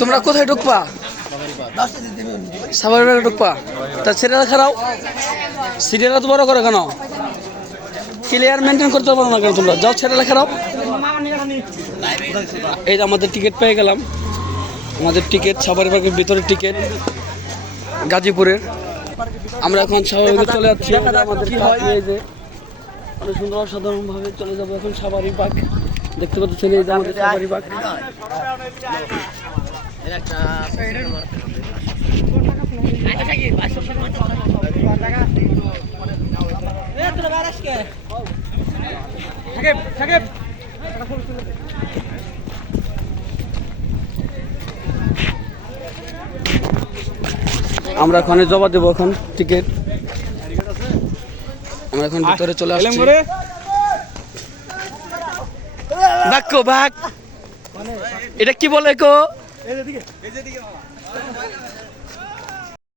তোমরা কোথায় ঢুকবা? ব্যাগে ঢুকবা? তা সিরিয়াল খারাও সিরিয়াল তো বড় করে কেন? ক্লিয়ার মেনটেন করতে পারো না কেন তোমরা? যাও সিরিয়াল খারাও এই যে আমাদের টিকিট পেয়ে গেলাম। আমাদের টিকিট সাভার ব্যাগের ভিতরে টিকিট গাজীপুরের। আমরা এখন সাভার চলে যাচ্ছি। আমাদের কাজ এই যে অনেক সুন্দর অসাধারণভাবে চলে যাব এখন সাভারি বাগ দেখতে আমাদের সাভারি বাগ আমরা ওখানে জমা দেবো এখন টিকিট আমরা এখন ভিতরে চলে আসছি। বাক্য বাঘ এটা কি বলে কো